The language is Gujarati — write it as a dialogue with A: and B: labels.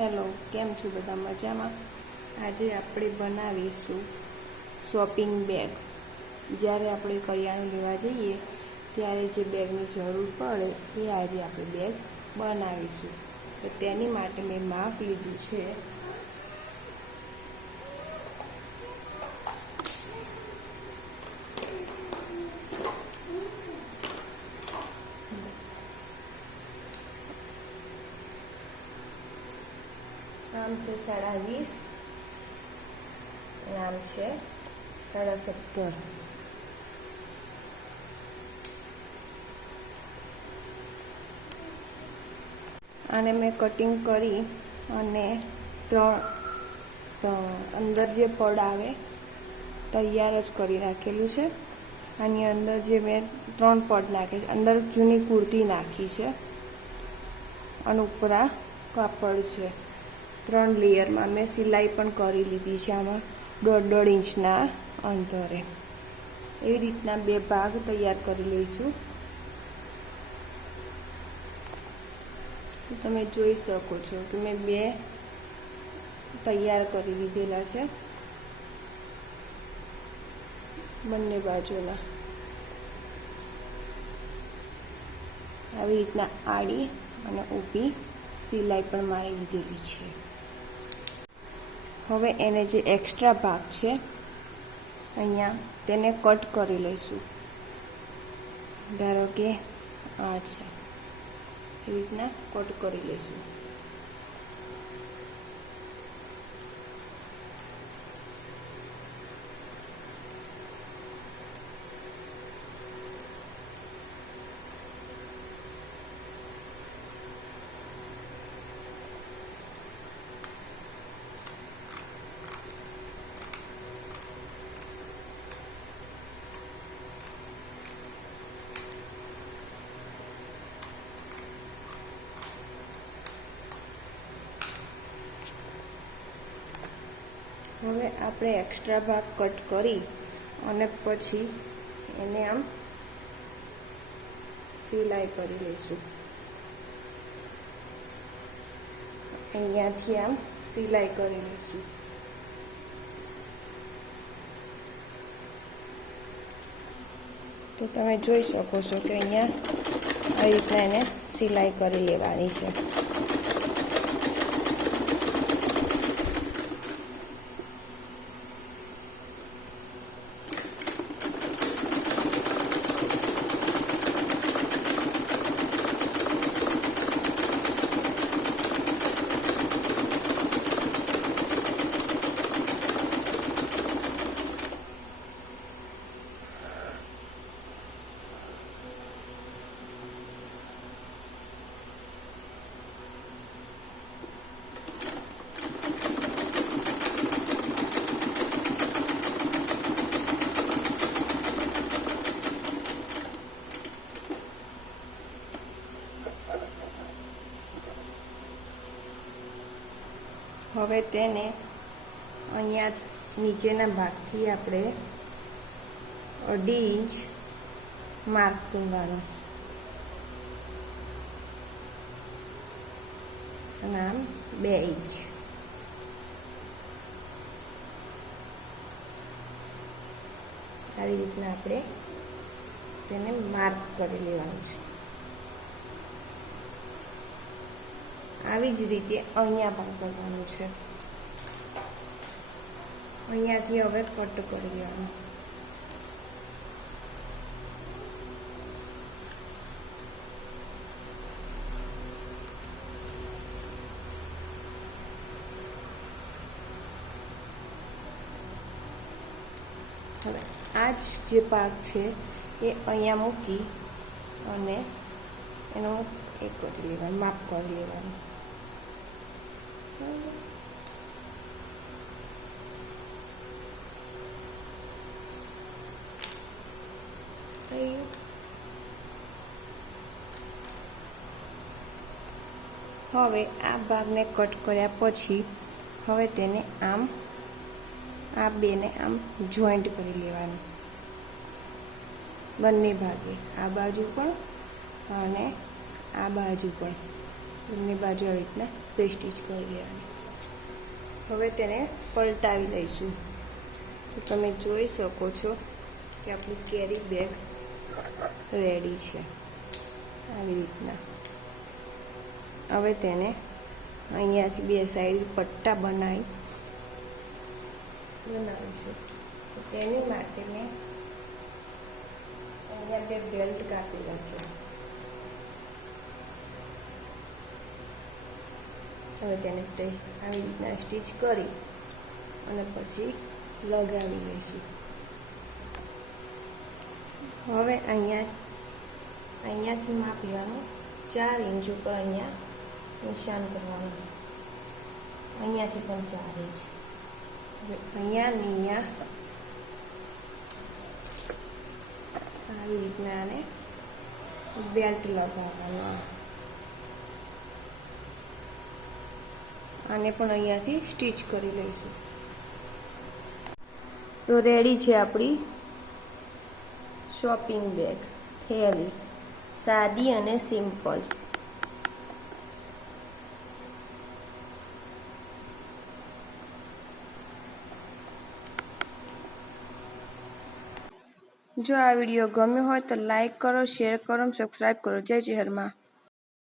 A: હેલો, કેમ છો બધા મજામાં? આજે આપણે બનાવીશું શોપિંગ બેગ. જ્યારે આપણે કરિયાણું લેવા જઈએ, ત્યારે જે બેગની જરૂર પડે, એ આજે આપણે બેગ બનાવીશું. તો તેની માટે મેં માપ લીધું છે આમ સાડા વીસ. નામ છે સાડા સત્તર. આને મેં કટિંગ કરી અને ત્રણ અંદર જે પડ આવે તૈયાર જ કરી રાખેલું છે. આની અંદર જે મેં ત્રણ પડ નાખી અંદર જૂની કુર્તી નાખી છે અને ઉપર કાપડ છે. ત્રણ લેયરમાં મેં સિલાઈ પણ કરી લીધી છે આમાં, દોઢ દોઢ ઇંચના અંતરે. એવી રીતના બે ભાગ તૈયાર કરી લઈશું. તમે જોઈ શકો છો કે મેં બે તૈયાર કરી લીધેલા છે બંને બાજુના. આવી રીતના આડી અને ઊભી સિલાઈ પણ મારી લીધેલી છે. હવે એને જે એક્સ્ટ્રા ભાગ છે, અહીંયા તેને કટ કરી લઈશું. ધારો કે આ છે. એવી રીતના કટ કરી લઈશું. હવે આપણે એક્સ્ટ્રા ભાગ કટ કરી અને પછી એને આમ સિલાઈ કરી લઈશું. અહીંયાથી આમ સિલાઈ કરી લઈશું. તો તમે જોઈ શકો છો કે અહીંયા આવી રીતના એને સિલાઈ કરી લેવાની છે. હવે તેને અહીંયા નીચેના ભાગથી આપણે અઢી ઇંચ માર્ક પૂરવાનું અને આમ બે ઇંચ. આવી રીતના આપણે તેને માર્ક કરી લેવાનું છે. આવી જ રીતે અહીંયા પણ કરવાનું છે. અહીંયાથી હવે કટ કરી લેવાનું. હવે આ જ જે પાક છે એ અહીંયા મૂકી અને એનો એ કરી લેવાનું, માપ કરી લેવાનું. હવે આ ભાગને કટ કર્યા પછી હવે તેને આમ, આ બેને આમ જોઈન્ટ કરી લેવાનું. બંને ભાગે. આ બાજુ પણ અને આ બાજુ પણ. બંને બાજુ આવી રીતના બે કરી દેવાની. હવે તેને પલટાવી લઈશું. તો તમે જોઈ શકો છો કે આપણું કેરી બેગ રેડી છે. આવી રીતના. હવે તેને અહીંયાથી બે સાઈડ પટ્ટા બનાવી બનાવીશું. તેની માટે મેં અહીંયા બે બેલ્ટ કાપેલા છે. હવે તેને આવી રીતના સ્ટીચ કરી અને પછી લગાવી લઈશું. હવે અહીંયા, અહીંયાથી માપ લેવાનું ચાર ઇંચ ઉપર અહીંયા નિશાન કરવાનું. અહીંયાથી પણ ચાર ઇંચ હવે અહીંયા અહીંયા આવી રીતના આને બેલ્ટ લગાવવાનો. આને પણ અહીંયાથી સ્ટીચ કરી લઈશું. તો રેડી છે આપણી શોપિંગ બેગ હેવી સાદી અને સિમ્પલ જો આ વીડિયો ગમ્યો હોય તો લાઈક કરો શેર કરો સબસ્ક્રાઈબ કરો. જય જય હરમાં.